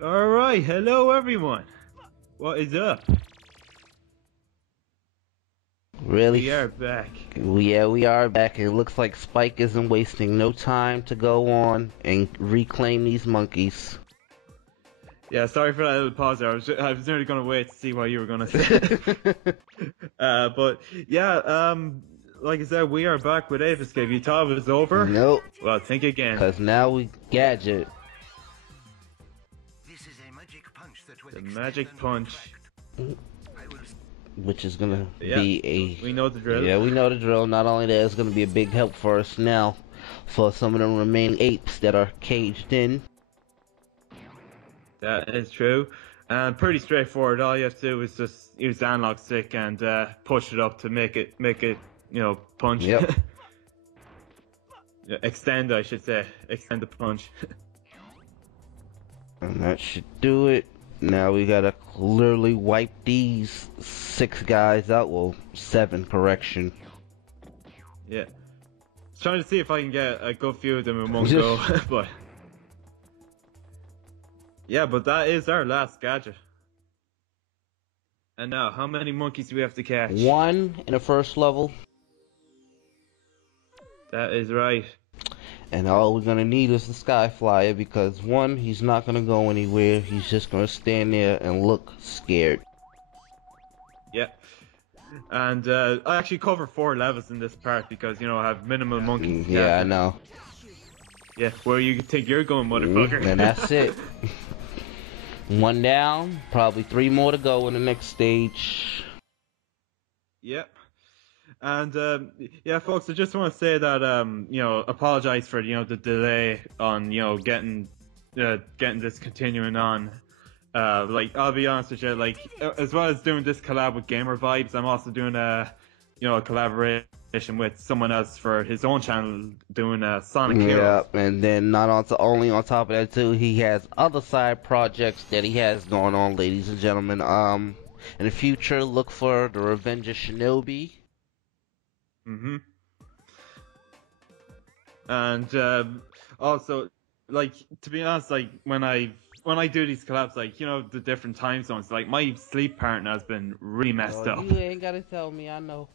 Alright, hello everyone. What is up? Really? We are back. Yeah, we are back. It looks like Spike isn't wasting no time to go on and reclaim these monkeys. Yeah, sorry for that little pause there. I was nearly gonna wait to see what you were gonna say. But yeah, like I said, we are back with Ape Escape. You thought it was over? Nope. Well, think again. Cause now we gadget. This is a magic punch that will The magic punch. Which is gonna Yeah, be a... we know the drill. Yeah, we know the drill. Not only that, it's gonna be a big help for us now. For some of the remaining apes that are caged in. That is true. And pretty straightforward. All you have to do is just use the analog stick and push it up to make it, punch. Yep. Yeah, extend, I should say. Extend the punch. And that should do it. Now we gotta literally wipe these 6 guys out. Well, 7, correction. Yeah. Trying to see if I can get a good few of them in one go, but... Yeah, but that is our last gadget. And now, how many monkeys do we have to catch? 1 in the first level. That is right. And all we're gonna need is the Sky Flyer because 1, he's not gonna go anywhere. He's just gonna stand there and look scared. Yeah. And I actually cover 4 levels in this part because, I have minimal monkeys. Yeah, I know. Yeah, where you think you're going, motherfucker. And that's it. 1 down, probably 3 more to go in the next stage. Yep. And yeah, folks, I just want to say that apologize for the delay on getting this continuing on. Like, I'll be honest with you, like, as well as doing this collab with Gamervibez, I'm also doing a collaboration with someone else for his own channel doing Sonic Heroes. Yeah, and then only on top of that too, he has other side projects that he has going on, ladies and gentlemen. In the future, look for the Revenge of Shinobi. And also, like, to be honest, like, when I do these collabs, like, the different time zones, like, my sleep pattern has been really messed up. You ain't gotta tell me, I know.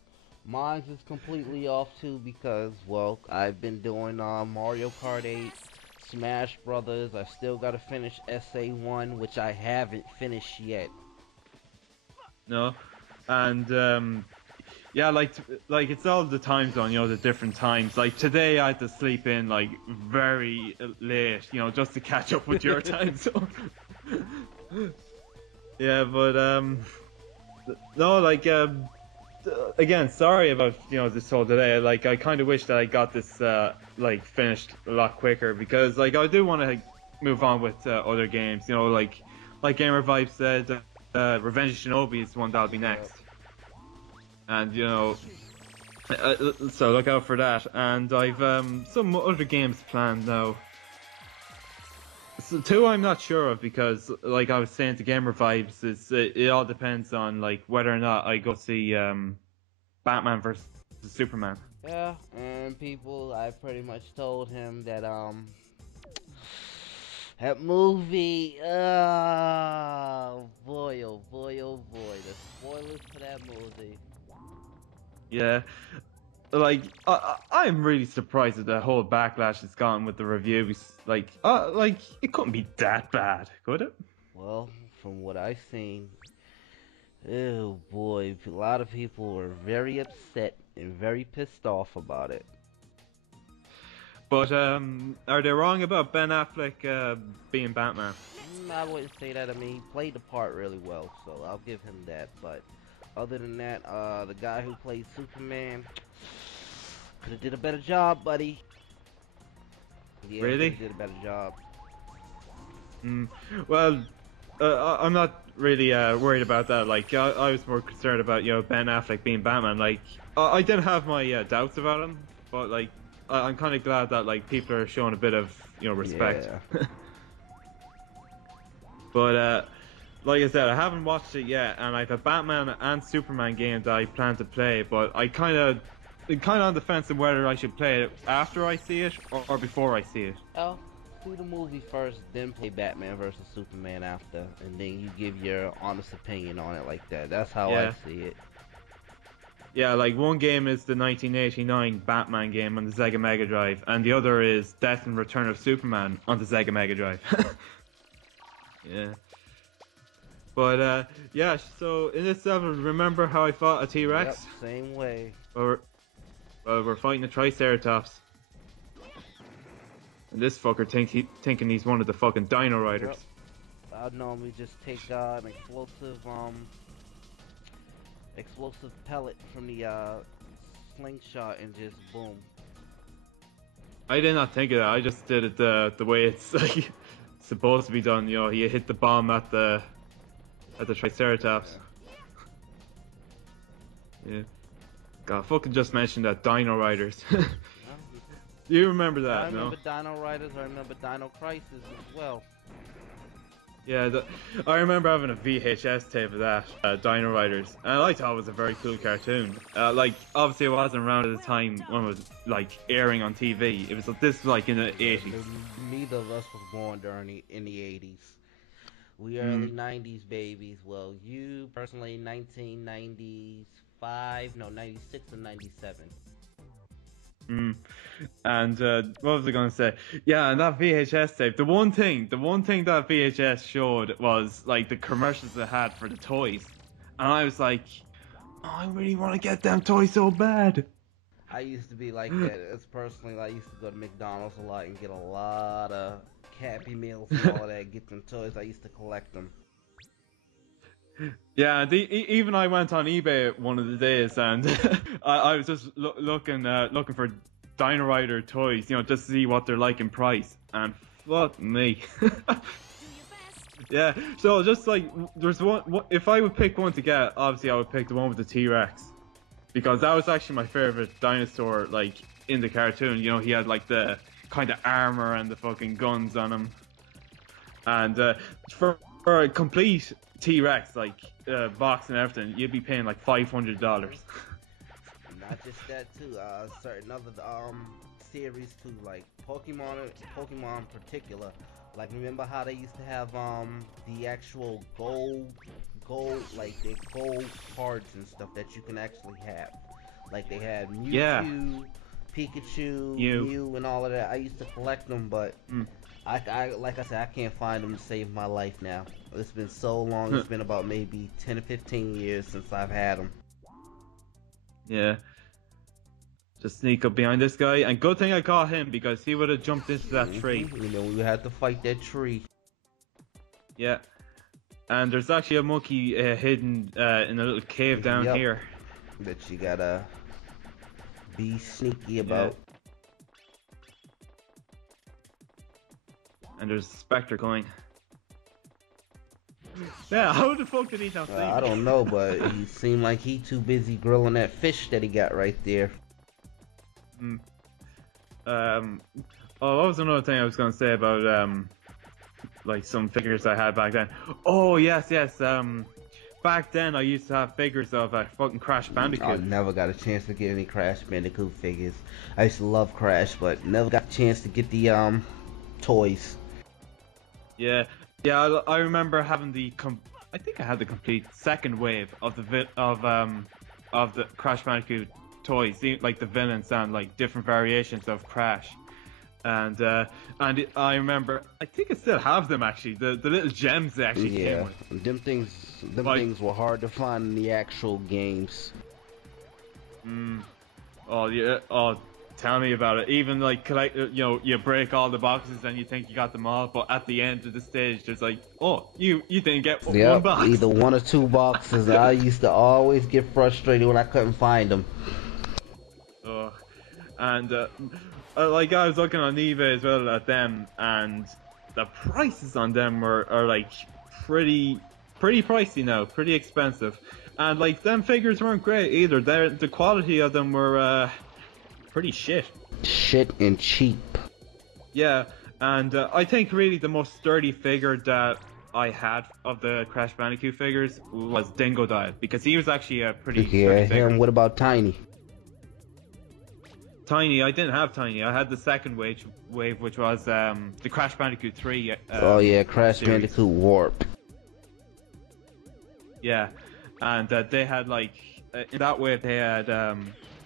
Mine's is completely off too because, well, I've been doing Mario Kart 8, Smash Brothers. I still gotta finish SA1, which I haven't finished yet. No, and yeah, like it's all the time zone, the different times. Like today, I had to sleep in like very late, just to catch up with your time zone. Yeah, but no, like again, sorry about this whole delay. Like, I kind of wish that I got this like finished a lot quicker because like I do want to move on with other games. Like Gamervibez said, Revenge of Shinobi is one that'll be next. And so look out for that. And I've some other games planned now. So 2 I'm not sure of because, like I was saying to Gamervibez, it all depends on like whether or not I go see Batman versus Superman. Yeah, and people, I pretty much told him that that movie, oh boy, oh boy, oh boy, the spoilers for that movie. Yeah, like I'm really surprised at the whole backlash it's gotten with the reviews. Like it couldn't be that bad, could it? Well, from what I've seen, oh boy, a lot of people were very upset and very pissed off about it. But are they wrong about Ben Affleck being Batman? I wouldn't say that. I mean, he played the part really well, so I'll give him that. But other than that, the guy who played Superman could have did a better job, buddy. Yeah, Really? did a better job. Well, I'm not really worried about that. Like, I was more concerned about Ben Affleck being Batman. Like, I did have my doubts about him, but like, I'm kind of glad that like people are showing a bit of respect. Yeah. But like I said, I haven't watched it yet, and I have a Batman and Superman game that I plan to play. But I kind of on the fence of whether I should play it after I see it or before I see it. Oh, see the movie first, then play Batman versus Superman after, and then you give your honest opinion on it like that. That's how I Yeah. see it. Yeah, like one game is the 1989 Batman game on the Sega Mega Drive, and the other is Death and Return of Superman on the Sega Mega Drive. Yeah. But yeah, so in this level, remember how I fought a T-Rex? Yep, same way. We're fighting a Triceratops. And this fucker thinking he's one of the fucking Dino Riders. Yep. I'd normally just take an explosive pellet from the slingshot and just boom. I did not think of that. I just did it the way it's like supposed to be done. You know, you hit the bomb at the Triceratops. Yeah. God, fucking just mentioned that Dino Riders. You remember that? I remember no? Dino Riders. I remember Dino Crisis as well. Yeah, I remember having a VHS tape of that, Dino Riders, and I thought it was a very cool cartoon. Like, obviously it wasn't around at the time when it was, like, airing on TV. It was, this was, like, in the 80s. Neither of us was born in the 80s. We early 90s babies. Well, you personally 1995, no, 96 and 97. And what was I gonna say? Yeah, and that VHS tape. The one thing that VHS showed was like the commercials they had for the toys, and I was like, oh, I really want to get them toys so bad. I used to be like that. It's personally, I used to go to McDonald's a lot and get a lot of Happy Meals and all of that. Get them toys. I used to collect them. Yeah, even I went on eBay one of the days, and I was just looking for Dino Rider toys, you know, just to see what they're like in price. And fuck me. Yeah, so just like there's one. If I would pick one to get, obviously I would pick the one with the T-Rex, because that was actually my favorite dinosaur, like in the cartoon. You know, he had like the kind of armor and the fucking guns on him, and for a complete T-Rex, like box and everything, you'd be paying like $500. Not just that too. Certain other series too, like Pokemon in particular. Like, remember how they used to have the actual gold like the gold cards and stuff that you can actually have. Like they had Mewtwo, Yeah. Pikachu, Mew, and all of that. I used to collect them, but I like I said, I can't find them to save my life now. It's been so long. It's been about maybe 10 or 15 years since I've had them. Yeah. Just sneak up behind this guy, and good thing I caught him, because he would have jumped into that tree. You know, we had to fight that tree. Yeah. And there's actually a monkey hidden in a little cave down here. That you gotta be sneaky about. And there's a Spectre coming. Yeah, how the fuck did he not see me? I don't know, but he seemed like he too busy grilling that fish that he got right there. Oh, what was another thing I was gonna say about like some figures I had back then? Oh yes. Back then I used to have figures of fucking Crash Bandicoot. I never got a chance to get any Crash Bandicoot figures. I used to love Crash, but never got a chance to get the toys. Yeah, I remember having I think I had the complete second wave of the Crash Bandicoot toys, like the villains and like different variations of Crash, and I remember, I think I still have them actually. The little gems they actually came with. Them things were hard to find in the actual games. Oh yeah. Oh, tell me about it. Even like you break all the boxes and you think you got them all, but at the end of the stage, there's like, oh, you didn't get one box. Either one or two boxes. I used to always get frustrated when I couldn't find them. And like I was looking on eBay as well at them, and the prices on them are like pretty pricey now, pretty expensive, and like them figures weren't great either. The quality of them were pretty shit and cheap. Yeah, and I think really the most sturdy figure that I had of the Crash Bandicoot figures was Dingodile, because he was actually a pretty sturdy figure. What about Tiny? Tiny, I didn't have Tiny. I had the second wave, which was the Crash Bandicoot 3. Oh yeah, Crash series. Bandicoot Warp. Yeah, and they had like in that wave they had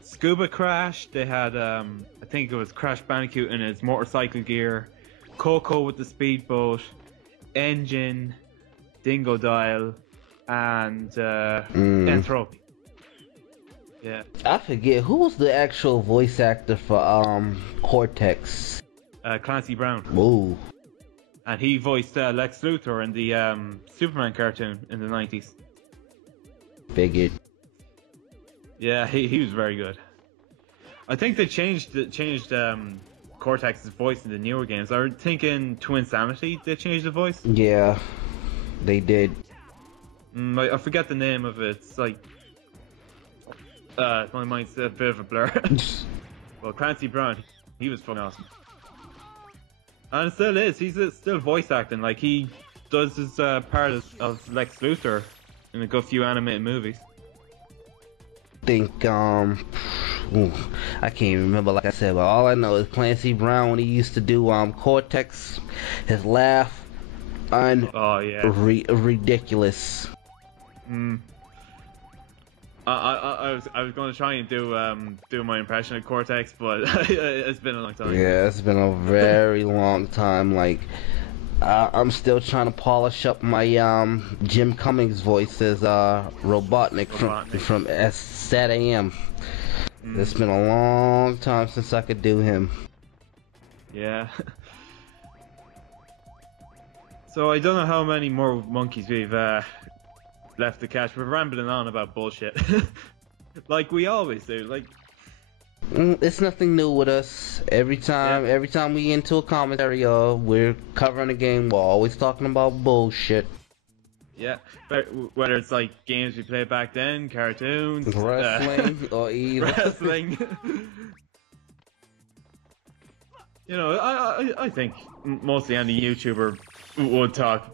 Scuba Crash. They had I think it was Crash Bandicoot in his motorcycle gear, Coco with the speedboat, Engine, Dingo Dial, and Entropy. Yeah. I forget who was the actual voice actor for Cortex. Clancy Brown. Ooh. And he voiced Lex Luthor in the Superman cartoon in the 90s. Figured. Yeah, he was very good. I think they changed Cortex's voice in the newer games. I think in Twin Sanity they changed the voice. Yeah, they did. I forget the name of it. It's like my mind's a bit of a blur. Well, Clancy Brown, he was fucking awesome. And it still is. He's still voice acting. Like, he does his part of Lex Luthor in a good few animated movies. Think I can't even remember, like I said, but all I know is Clancy Brown, when he used to do Cortex, his laugh ridiculous. I was going to try and do my impression of Cortex, but it's been a long time. Yeah, it's been a very long time. Like, I'm still trying to polish up my Jim Cummings voice as Robotnik from Sat AM. It's been a long time since I could do him. Yeah. So I don't know how many more monkeys we've left to catch. We're rambling on about bullshit, like we always do. Like, it's nothing new with us. Every time we get into a commentary, we're covering a game. We're always talking about bullshit. Yeah, whether it's like games we played back then, cartoons, wrestling, or either wrestling. You know, I think mostly any YouTuber would talk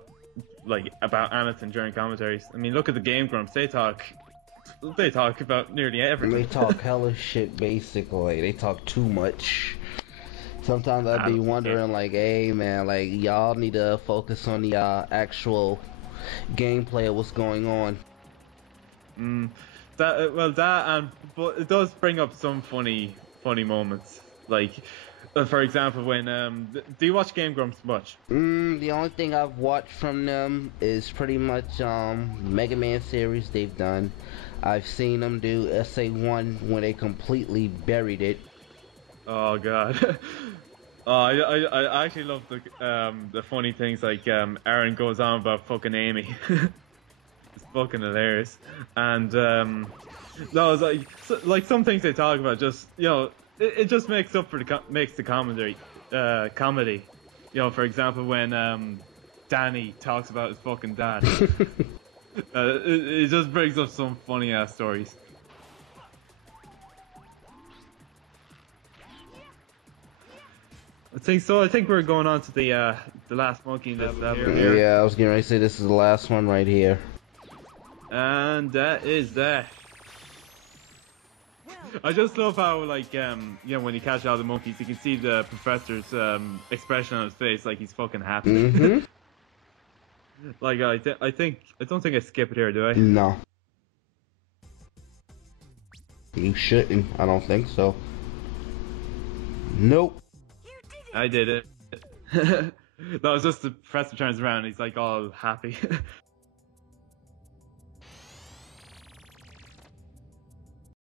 like about anything during commentaries. I mean, look at the Game Grumps. They talk about nearly everything. They talk hella shit, basically. They talk too much. Sometimes I'd be wondering, like, hey man, like, y'all need to focus on the actual gameplay of what's going on. But it does bring up some funny moments. Like, for example, when do you watch Game Grumps much? The only thing I've watched from them is pretty much Mega Man series they've done. I've seen them do SA1 when they completely buried it. Oh god. I actually love the funny things like Aaron goes on about fucking Amy. It's fucking hilarious. And no, it's like some things they talk about just, you know, it just makes up for makes the comedy. You know, for example, when Danny talks about his fucking dad. It just brings up some funny ass stories. I think so. I think we're going on to the last monkey in this level here. Yeah, I was getting ready to say this is the last one right here. And that is that. I just love how, like, you know, when you catch all the monkeys, you can see the professor's expression on his face, like he's fucking happy. Like, I don't think I skip it here, do I? No. You shouldn't. I don't think so. Nope. I did it. That was just the professor turns around and he's like all happy.